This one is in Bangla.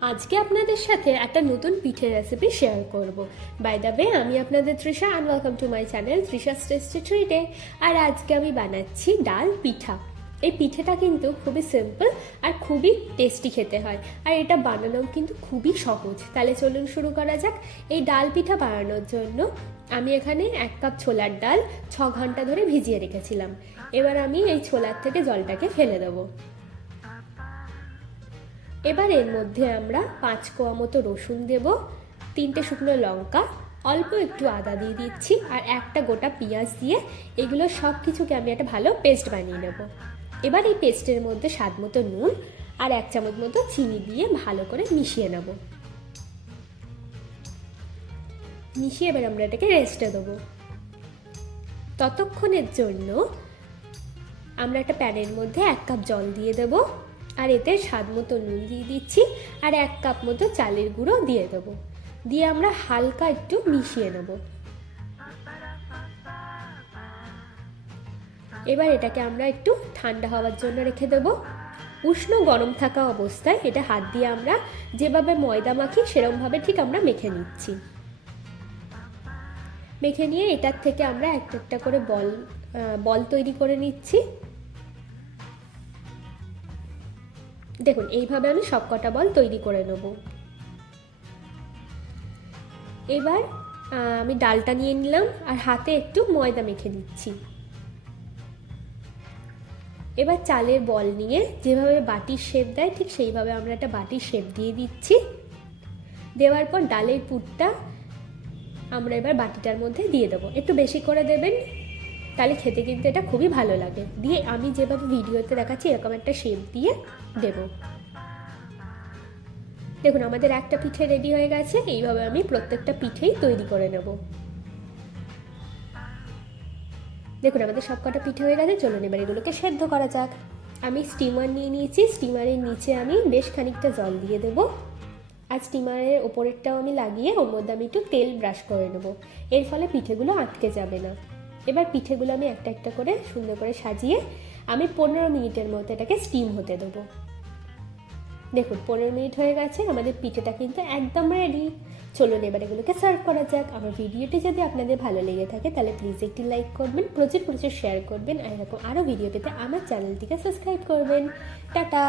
আজকে আপনাদের সাথে একটা নতুন পিঠের রেসিপি শেয়ার করব। বাই দ্য ওয়ে আমি আপনাদের Trisha and welcome to my channel Trisha's tasty ট্রিটে আর আজকে আমি বানাচ্ছি ডাল পিঠা। এই পিঠেটা কিন্তু খুবই সিম্পল আর খুবই টেস্টি খেতে হয়। আর এটা বানানোও কিন্তু খুবই সহজ। তাহলে চলুন শুরু করা যাক। এই ডাল পিঠা বানানোর জন্য আমি এখানে এক কাপ ছোলার ডাল ছ ঘণ্টা ধরে ভিজিয়ে রেখেছিলাম। এবার আমি এই ছোলার থেকে জলটাকে ফেলে দেবো। এবার এর মধ্যে আমরা পাঁচ কোয়া মতো রসুন দেব, তিনটে শুকনো লঙ্কা, অল্প একটু আদা দিয়ে দিচ্ছি, আর একটা গোটা পেঁয়াজ দিয়ে এগুলো সব কিছুকে আমি একটা ভালো পেস্ট বানিয়ে নেব। এবার এই পেস্টের মধ্যে স্বাদ মতো নুন আর এক চামচ মতো চিনি দিয়ে ভালো করে মিশিয়ে নেব। মিশিয়ে এবার আমরা এটাকে রেস্টে দেবো। ততক্ষণের জন্য আমরা একটা প্যানের মধ্যে এক কাপ জল দিয়ে দেবো। আর এতে স্বাদ মতো নুন দিয়ে দিচ্ছি আর এক কাপ মতো চালের গুঁড়ো দিয়ে দেবো। দিয়ে আমরা হালকা একটু মিশিয়ে নেব। এবার এটাকে আমরা একটু ঠান্ডা হওয়ার জন্য রেখে দেবো। উষ্ণ গরম থাকা অবস্থায় এটা হাত দিয়ে আমরা যেভাবে ময়দা মাখি সেরমভাবে ঠিক আমরা মেখে নিচ্ছি। মেখে নিয়ে এটার থেকে আমরা একটা একটা করে বল বল তৈরি করে নিচ্ছি। দেখুন, এইভাবে আমি সব কটা বল তৈরি করে নেব। এবার আমি ডালটা নিয়ে নিলাম আর হাতে একটু ময়দা মেখে দিচ্ছি এবার চালের বল নিয়ে যেভাবে বাটির শেপ দেয়, ঠিক সেইভাবে আমরা একটা বাটির শেপ দিয়ে দিচ্ছি। দেওয়ার পর ডালের পুরটা আমরা এবার বাটিটার মধ্যে দিয়ে দেবো। একটু বেশি করে দেবেন তাহলে খেতে কিন্তু এটা খুবই ভালো লাগে। দিয়ে আমি যেভাবে ভিডিওতে দেখাচ্ছি, এরকম একটা শেপ দিয়ে দেব। দেখুন, আমাদের একটা পিঠে রেডি হয়ে গেছে, এইভাবে আমি প্রত্যেকটা পিঠেই তৈরি করে নেব। দেখুন, আমাদের সব কটা পিঠে হয়ে গেছে, চলুন এবার এগুলোকে সেদ্ধ করা যাক। আমি স্টিমার নিয়ে নিয়েছি স্টিমারের নিচে আমি বেশ খানিকটা জল দিয়ে দেবো। আর স্টিমারের ওপরেরটাও আমি লাগিয়ে, ওর মধ্যে আমি একটু তেল ব্রাশ করে নেব। এর ফলে পিঠেগুলো আটকে যাবে না। এবার পিঠেগুলো আমি একটা একটা করে সুন্দর করে সাজিয়ে আমি পনেরো মিনিটের মতো এটাকে স্টিম হতে দেবো। দেখুন, পনেরো মিনিট হয়ে গেছে, আমাদের পিঠেটা কিন্তু একদম রেডি চলুন এবার এগুলোকে সার্ভ করা যাক। আমার ভিডিওটি যদি আপনাদের ভালো লেগে থাকে, তাহলে প্লিজ একটি লাইক করবেন, প্রচুর প্রচুর শেয়ার করবেন, আর এরকম আরও ভিডিও পেতে আমার চ্যানেলটিকে সাবস্ক্রাইব করবেন। টাটা!